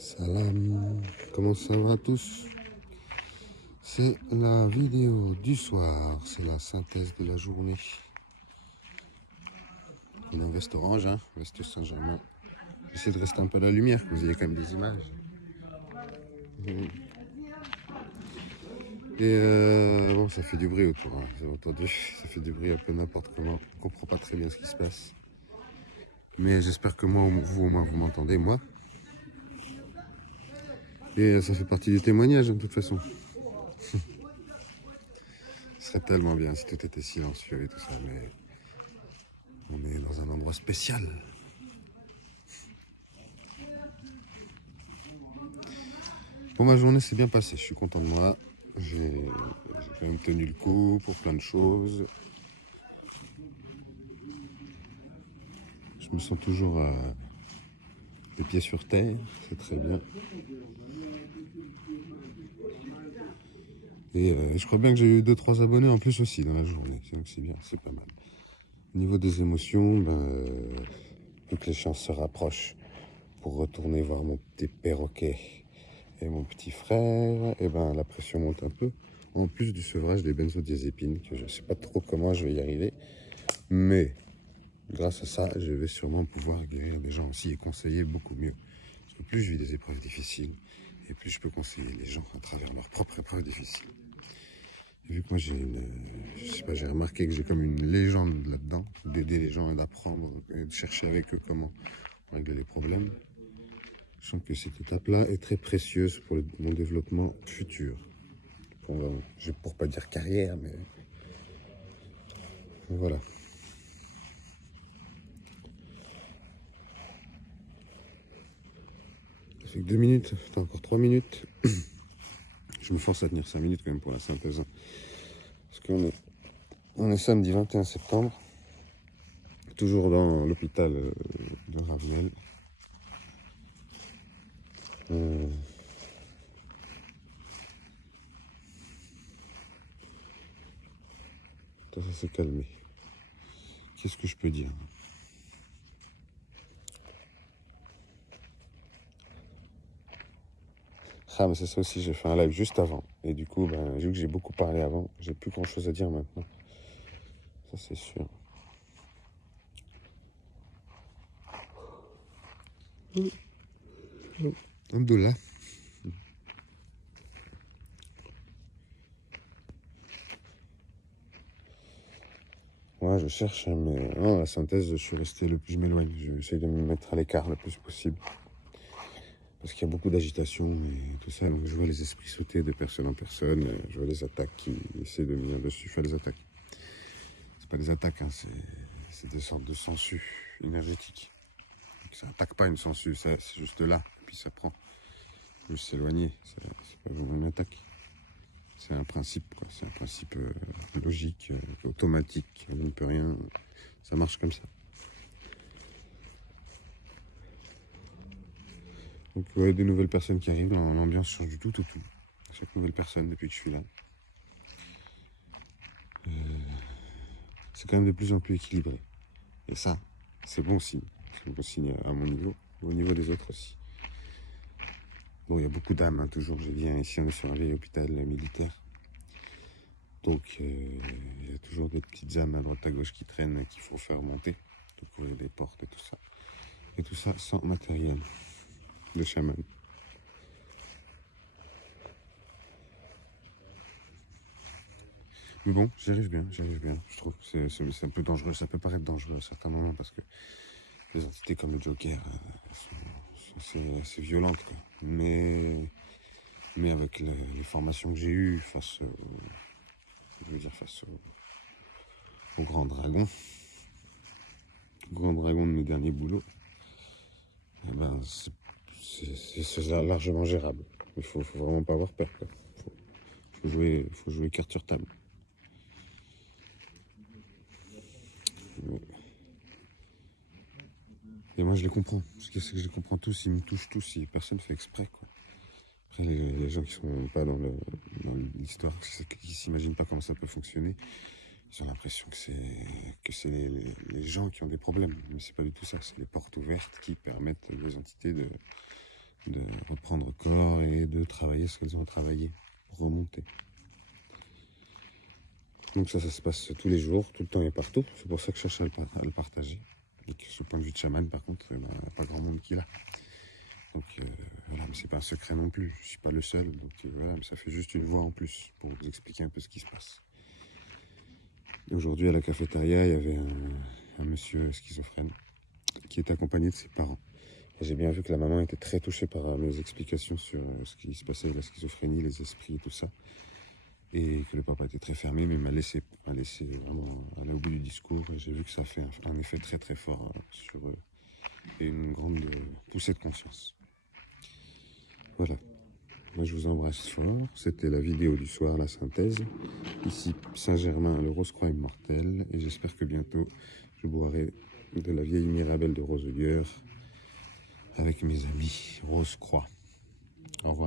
Salam, comment ça va tous? C'est la vidéo du soir, c'est la synthèse de la journée. On est en veste orange, hein, veste Saint-Germain. J'essaie de rester un peu à la lumière, que vous ayez quand même des images. Et bon, ça fait du bruit autour, hein, vous avez entendu, ça fait du bruit un peu n'importe comment. On comprend pas très bien ce qui se passe. Mais j'espère que moi, vous au moins, vous m'entendez, moi. Et ça fait partie du témoignage, de toute façon. Ce serait tellement bien si tout était silencieux et tout ça, mais on est dans un endroit spécial. Bon, ma journée s'est bien passée, je suis content de moi. J'ai quand même tenu le coup pour plein de choses. Je me sens toujours les pieds sur terre, c'est très bien. Et je crois bien que j'ai eu 2-3 abonnés en plus aussi dans la journée, donc c'est bien, c'est pas mal. Au niveau des émotions, vu que les chances se rapprochent pour retourner voir mon petit perroquet et mon petit frère, et ben la pression monte un peu. En plus du sevrage des benzodiazépines, que je ne sais pas trop comment je vais y arriver, mais grâce à ça, je vais sûrement pouvoir guérir des gens aussi et conseiller beaucoup mieux. Parce que plus je vis des épreuves difficiles, et plus je peux conseiller les gens à travers leurs propres épreuves difficiles. Et vu que moi j'ai remarqué que j'ai comme une légende là-dedans, d'aider les gens et d'apprendre et de chercher avec eux comment régler les problèmes. Je sens que cette étape-là est très précieuse pour mon développement futur. Pour pas dire carrière, mais voilà. Ça fait que 2 minutes, attends, encore 3 minutes. Je me force à tenir 5 minutes quand même pour la synthèse. Parce qu'on est samedi 21 septembre, toujours dans l'hôpital de Ravenel. Ça s'est calmé. Qu'est-ce que je peux dire? Ah, mais c'est ça aussi, j'ai fait un live juste avant. Et du coup, vu que j'ai beaucoup parlé avant, j'ai plus grand chose à dire maintenant. Ça, c'est sûr. Alhamdoulilah. Ouais, je cherche, mais non, la synthèse, je suis resté le plus je m'éloigne. J'essaie de me mettre à l'écart le plus possible. Parce qu'il y a beaucoup d'agitation et tout ça. Donc je vois les esprits sauter de personne en personne. Je vois les attaques qui essaient de venir dessus. Je fais les attaques. C'est pas des attaques, hein, c'est des sortes de sangsues énergétiques. Donc ça attaque pas une sangsue, c'est juste là. Et puis ça prend. Juste s'éloigner. C'est pas vraiment une attaque. C'est un principe, quoi. C'est un principe logique, automatique. On ne peut rien. Ça marche comme ça. Donc, ouais, des nouvelles personnes qui arrivent, l'ambiance change du tout au tout. Chaque nouvelle personne depuis que je suis là. C'est quand même de plus en plus équilibré. Et ça, c'est bon signe. C'est bon signe à mon niveau, au niveau des autres aussi. Bon, il y a beaucoup d'âmes, hein, toujours. Je viens ici, on est sur un vieil hôpital militaire. Donc, il y a toujours des petites âmes à droite à gauche qui traînent, qu'il faut faire monter, de couvrir les portes et tout ça. Et tout ça sans matériel de chaman. Mais bon, j'y arrive bien. Je trouve que c'est un peu dangereux. Ça peut paraître dangereux à certains moments parce que les entités comme le Joker sont assez violentes, quoi. Mais avec les formations que j'ai eues face au grand dragon de mes derniers boulots, eh ben, c'est largement gérable. Il faut vraiment pas avoir peur, quoi. Faut jouer carte sur table. Et moi je les comprends, parce que je les comprends tous, ils me touchent tous, personne ne fait exprès, quoi. Après les gens qui sont pas dans l'histoire, qui s'imaginent pas comment ça peut fonctionner, ils ont l'impression que c'est les gens qui ont des problèmes, mais c'est pas du tout ça, c'est les portes ouvertes qui permettent aux entités de reprendre corps et de travailler ce qu'elles ont travaillé pour remonter. Donc ça se passe tous les jours, tout le temps et partout. C'est pour ça que je cherche à le partager. Et que ce point de vue de chaman, par contre, il n'y a pas grand monde qui l'a. Donc voilà, mais c'est pas un secret non plus. Je suis pas le seul. Donc voilà, mais ça fait juste une voix en plus pour vous expliquer un peu ce qui se passe. Et aujourd'hui, à la cafétéria, il y avait un monsieur schizophrène qui était accompagné de ses parents. Et j'ai bien vu que la maman était très touchée par mes explications sur ce qui se passait avec la schizophrénie, les esprits et tout ça. Et que le papa était très fermé, mais m'a laissé vraiment aller au bout du discours. Et j'ai vu que ça a fait un effet très très fort sur eux. Et une grande poussée de conscience. Voilà. Moi, je vous embrasse fort. C'était la vidéo du soir, la synthèse. Ici, Saint-Germain, le Rose-Croix immortel. Et j'espère que bientôt, je boirai de la vieille Mirabelle de Roselière avec mes amis Rose-Croix. Au revoir.